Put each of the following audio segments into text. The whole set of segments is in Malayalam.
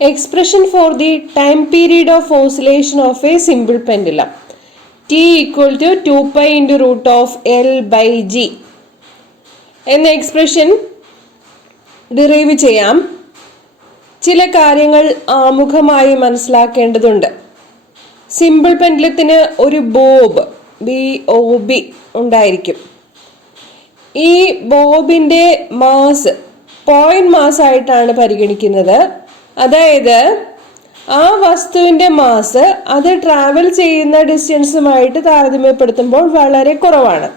Expression for the time period of oscillation of a simple pendulum. T equal to 2 pi into root of L by G. എന്ന എക്സ്പ്രഷൻ ഡിറൈവ് ചെയ്യാം. ചില കാര്യങ്ങൾ ആമുഖമായി മനസ്സിലാക്കേണ്ടതുണ്ട്. സിമ്പിൾ പെൻഡുലത്തിന് ഒരു ബോബ് BOB ഉണ്ടായിരിക്കും. ഈ ബോബിൻ്റെ മാസ് പോയിന്റ് മാസ് ആയിട്ടാണ് പരിഗണിക്കുന്നത്. അതായത് ആ വസ്തുവിൻ്റെ മാസ് അത് ട്രാവൽ ചെയ്യുന്ന ഡിസ്റ്റൻസുമായിട്ട് താരതമ്യപ്പെടുത്തുമ്പോൾ വളരെ കുറവാണ്.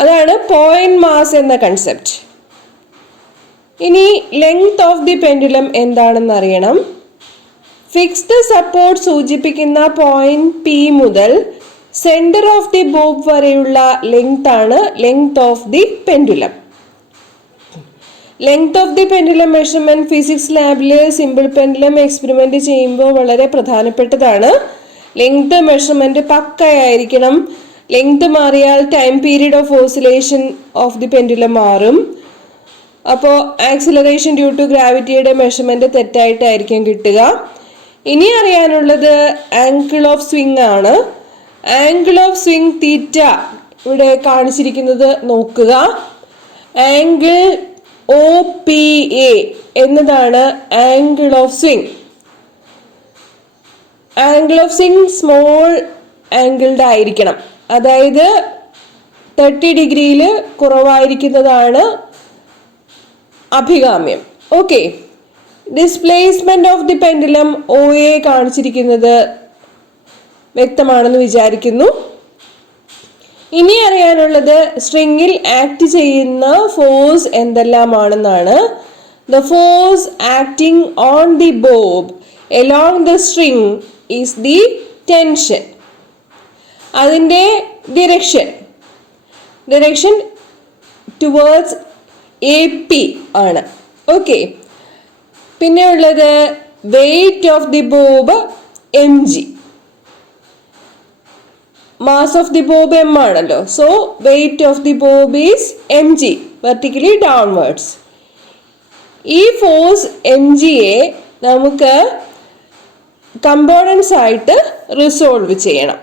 അതാണ് പോയിന്റ് മാസ് എന്ന കൺസെപ്റ്റ്. ഇനി ലെങ്ത് ഓഫ് ദി പെൻഡുലം എന്താണെന്ന് അറിയണം. ഫിക്സ്ഡ് സപ്പോർട്ട് സൂചിപ്പിക്കുന്ന പോയിന്റ് P മുതൽ സെന്റർ ഓഫ് ദി ബോബ് വരെയുള്ള ലെങ്ത് ആണ് length of the pendulum. Length of the pendulum measurement physics ലാബിൽ സിമ്പിൾ പെൻഡുലം എക്സ്പെരിമെന്റ് ചെയ്യുമ്പോൾ വളരെ പ്രധാനപ്പെട്ടതാണ്. ലെങ്ത് മെഷർമെന്റ് പക്കയായിരിക്കണം. ലെങ്ത് മാറിയാൽ time period of oscillation of the pendulum മാറും. അപ്പോൾ ആക്സിലറേഷൻ ഡ്യൂ ടു ഗ്രാവിറ്റിയുടെ മെഷർമെന്റ് തെറ്റായിട്ടായിരിക്കും കിട്ടുക. ഇനി അറിയാനുള്ളത് ആംഗിൾ ഓഫ് സ്വിംഗ് ആണ്. ആംഗിൾ ഓഫ് സ്വിംഗ് തീറ്റ ഇവിടെ കാണിച്ചിരിക്കുന്നത് നോക്കുക. ആംഗിൾ OPA എന്നതാണ് angle of swing. Angle of swing small angled ആയിരിക്കണം. അതായത് 30 ഡിഗ്രിയിൽ കുറവായിരിക്കുന്നതാണ് അഭികാമ്യം. Okay, displacement of the pendulum OA കാണിച്ചിരിക്കുന്നത് വ്യക്തമാണെന്ന് വിചാരിക്കുന്നു. ഇനി അറിയാനുള്ളത് സ്ട്രിങ്ങിൽ ആക്ട് ചെയ്യുന്ന ഫോഴ്സ് എന്തെല്ലാമാണെന്നാണ്. The force acting on the bob along the string is the tension. അതിൻ്റെ ഡിറക്ഷൻ ടുവേർഡ്സ് AP ആണ്. ഓക്കെ, പിന്നെ ഉള്ളത് weight of the bob mg. Mass of the Bob m ആണല്ലോ. So weight of the bob is mg, vertically downwards. ഈ ഫോഴ്സ് mgയെ നമുക്ക് കമ്പോണൻസ് ആയിട്ട് റിസോൾവ് ചെയ്യണം.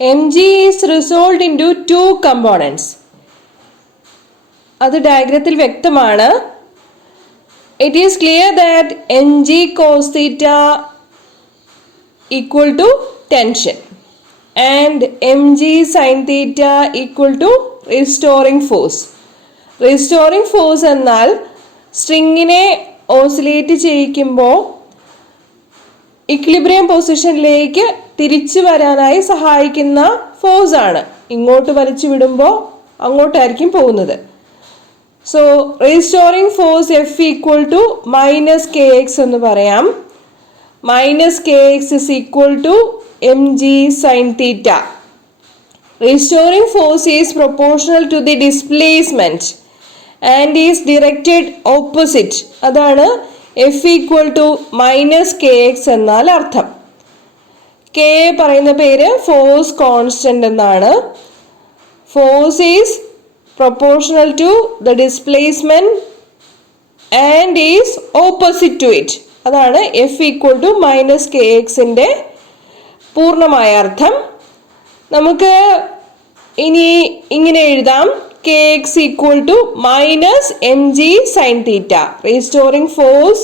mg is resolved into 2 components. അത് ഡയഗ്രത്തിൽ വ്യക്തമാണ്. It is clear that mg cos theta equal to tension and mg sin theta equal to restoring force. Restoring force എന്നാൽ സ്ട്രിങ്ങിനെ ഓസിലേറ്റ് ചെയ്യിക്കുമ്പോൾ ഇക്വിലിബ്രിയം പൊസിഷനിലേക്ക് തിരിച്ചു വരാനായി സഹായിക്കുന്ന ഫോഴ്സ് ആണ്. ഇങ്ങോട്ട് വലിച്ചു വിടുമ്പോൾ അങ്ങോട്ടായിരിക്കും പോകുന്നത്. So restoring force F equal to -kx എന്ന് പറയാം. -kx is equal to mg sin theta. Restoring force is proportional to the displacement and is directed opposite. അതാണ് F ഈക്വൽ ടു -kx എന്നാൽ അർത്ഥം. K പറയുന്ന പേര് ഫോഴ്സ് കോൺസ്റ്റന്റ് എന്നാണ്. Force is proportional to the displacement and is opposite to it. അതാണ് F equal to -kx ന്റെ പൂർണ്ണമായ അർത്ഥം. നമുക്ക് ഇനി ഇങ്ങനെ എഴുതാം. kx equal to -mg sin theta. Restoring force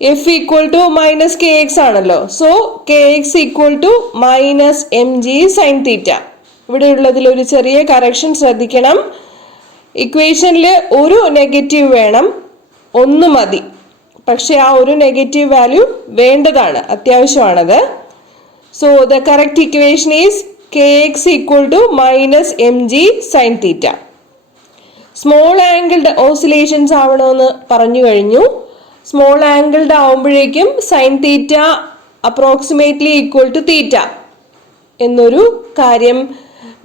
F equal to -kx ആണല്ലോ. So kx equal to -mg sin theta. ഇവിടെ ഉള്ളതിൽ ഒരു ചെറിയ കറക്ഷൻ ശ്രദ്ധിക്കണം. ഇക്വേഷനിൽ ഒരു നെഗറ്റീവ് വേണം, ഒന്ന് മതി. പക്ഷെ ആ ഒരു നെഗറ്റീവ് വാല്യൂ വേണ്ടതാണ്, അത്യാവശ്യമാണത്. So the correct equation is kx equal to -mg sin theta. Small angled oscillations ആവണമെന്ന് പറഞ്ഞു കഴിഞ്ഞു. സ്മോൾ ആംഗിൾഡ് ആവുമ്പോഴേക്കും sine theta approximately equal to theta എന്നൊരു കാര്യം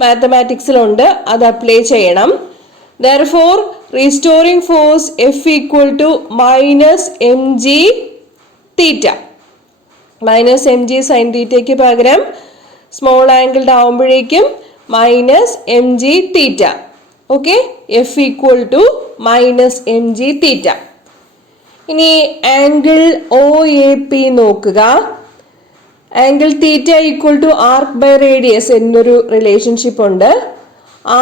മാത്തമാറ്റിക്സിലുണ്ട്. അത് അപ്ലൈ ചെയ്യണം. Therefore, restoring force F equal to -mg theta. -mg sin theta പകരം സ്മോൾ ആംഗിൾഡ് ആവുമ്പോഴേക്കും -mg theta. Okay, F equal to minus M G theta. ഇനി ആംഗിൾ ഒ എ പി നോക്കുക. Angle theta equal to arc by radius എന്നൊരു റിലേഷൻഷിപ്പ് ഉണ്ട്.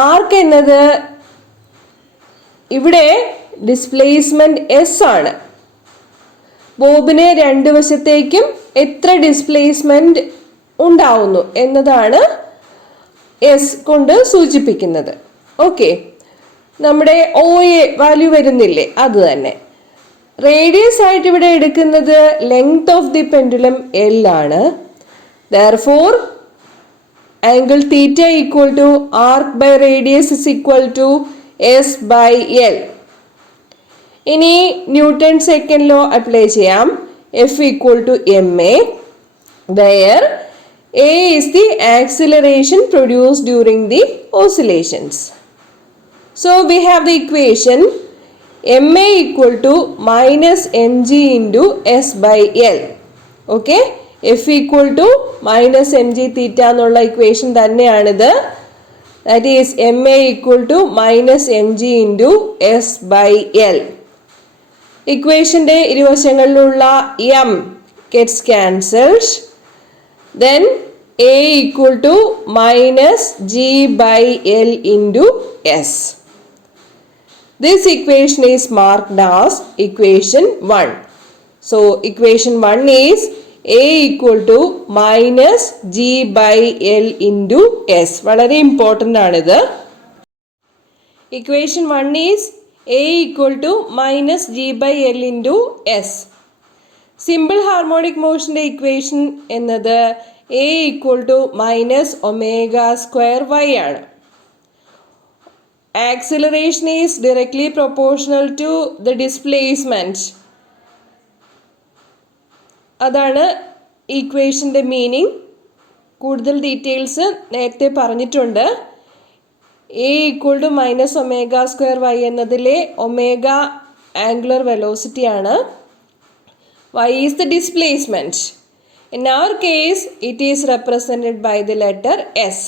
ആർക്ക് എന്നത് ഇവിടെ ഡിസ്പ്ലേസ്മെന്റ് എസ് ആണ്. ബോബിന് രണ്ട് വശത്തേക്കും എത്ര ഡിസ്പ്ലേസ്മെന്റ് ഉണ്ടാവുന്നു എന്നതാണ് എസ് കൊണ്ട് സൂചിപ്പിക്കുന്നത്. ഓക്കെ, നമ്മുടെ ഒ എ വാല്യൂ വരുന്നില്ലേ, അത് തന്നെ. റേഡിയസ് ആയിട്ട് ഇവിടെ എടുക്കുന്നത് length of the pendulum L ആണ്. Therefore angle theta equal to arc by radius is equal to S by L. ഇനി ന്യൂട്ടൺ സെക്കൻഡ് ലോ അപ്ലൈ ചെയ്യാം. F equal to M A, where A is the acceleration produced during the oscillations. So we have the equation ma equal to minus mg into s by l. Okay, f equal to minus mg theta എന്നുള്ള ഇക്വേഷൻ തന്നെയാണിത്. That is ma equal to minus mg into s by l. ഇക്വേഷന്റെ ഇരുവശങ്ങളിലുള്ള m gets cancelled. Then a equal to minus g by l into s. This equation is marked as equation 1. So equation 1 is a equal to minus g by l into s. വളരെ important ആണിത്. Equation 1 is a equal to minus g by l into s. Simple harmonic മോഷന്റെ ഇക്വേഷൻ എന്നത് A equal to minus omega square Y ആണ്. Acceleration is directly proportional to the displacement. അതാണ് ഇക്വേഷന്റെ മീനിങ്. കൂടുതൽ ഡീറ്റെയിൽസ് നേരത്തെ പറഞ്ഞിട്ടുണ്ട്. A equal to minus omega square Y എന്നതിലെ ഒമേഗ ആംഗുലർ വെലോസിറ്റി ആണ്. Y is the displacement. In our case, it is represented by the letter S.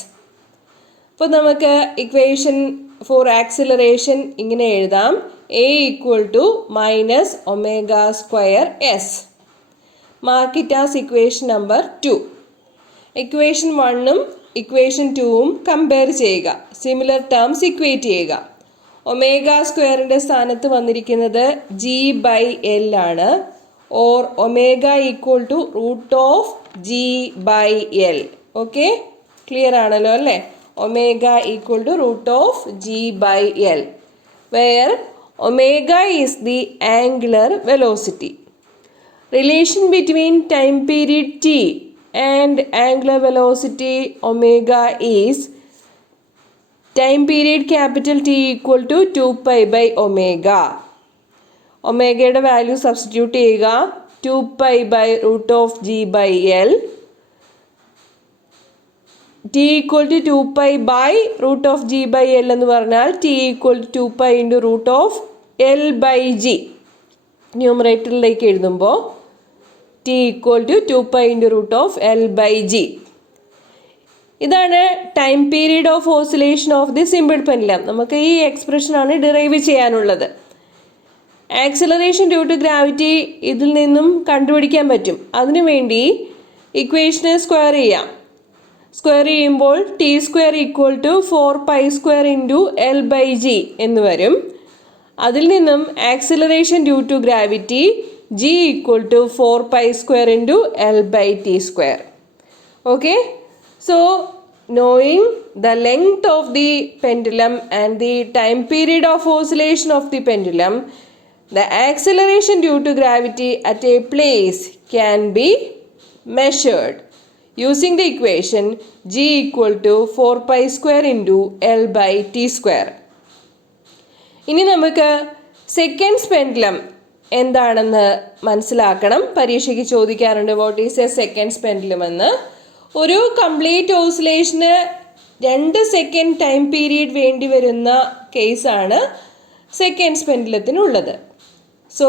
അപ്പോൾ നമുക്ക് ഇക്വേഷൻ ഫോർ ആക്സിലറേഷൻ ഇങ്ങനെ എഴുതാം. A equal to minus omega square S. Mark it as equation number 2. Equation 1ഉം ഇക്വേഷൻ 2ഉം കമ്പയർ ചെയ്യുക. സിമിലർ ടേംസ് ഇക്വേറ്റ് ചെയ്യുക. ഒമേഗ സ്ക്വയറിൻ്റെ സ്ഥാനത്ത് വന്നിരിക്കുന്നത് G by L ആണ്. or omega equal to root of g by l. Okay, clear ആണല്ലോ അല്ലേ? omega equal to root of g by l, where omega is the angular velocity. Relation between time period t and angular velocity omega is time period capital T equal to 2 pi by omega. ഒമേഗയുടെ വാല്യൂ സബ്സ്റ്റിറ്റ്യൂട്ട് ചെയ്യുക. 2 pi by root of g by l. t equal to 2 pi by root of g by l എന്ന് പറഞ്ഞാൽ t equal to 2 pi into root of l by g. ന്യൂമറേറ്ററിലേക്ക് എഴുതുമ്പോൾ t equal to 2 pi into root of l by g. ഇതാണ് time period of oscillation of the simple pendulum. നമുക്ക് ഈ എക്സ്പ്രഷനാണ് ഡിറൈവ് ചെയ്യാനുള്ളത്. ആക്സിലറേഷൻ ഡ്യൂ ടു ഗ്രാവിറ്റി ഇതിൽ നിന്നും കണ്ടുപിടിക്കാൻ പറ്റും. അതിനുവേണ്ടി ഇക്വേഷനെ സ്ക്വയർ ചെയ്യാം. സ്ക്വയർ ചെയ്യുമ്പോൾ T square equal to 4 pi square into L by G എന്ന് വരും. അതിൽ നിന്നും acceleration due to gravity G equal to 4 pi square into L by T square. Okay, so knowing the length of the pendulum and the time period of oscillation of the pendulum, the acceleration due to gravity at a place can be measured using the equation g equal to 4 pi square into L by t square. ഇനി നമുക്ക് സെക്കൻഡ്സ് പെൻഡുലം എന്താണെന്ന് മനസ്സിലാക്കണം. പരീക്ഷയ്ക്ക് ചോദിക്കാറുണ്ട് what is A seconds pendulum എന്ന്. ഒരു കംപ്ലീറ്റ് ഓസിലേഷന് 2 സെക്കൻഡ് ടൈം പീരീഡ് വേണ്ടി വരുന്ന കേസാണ് seconds പെൻഡുലത്തിനുള്ളത്. So,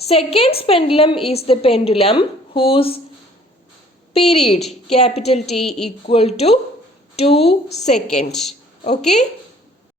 seconds pendulum is the pendulum whose period capital T equal to 2 seconds. Okay.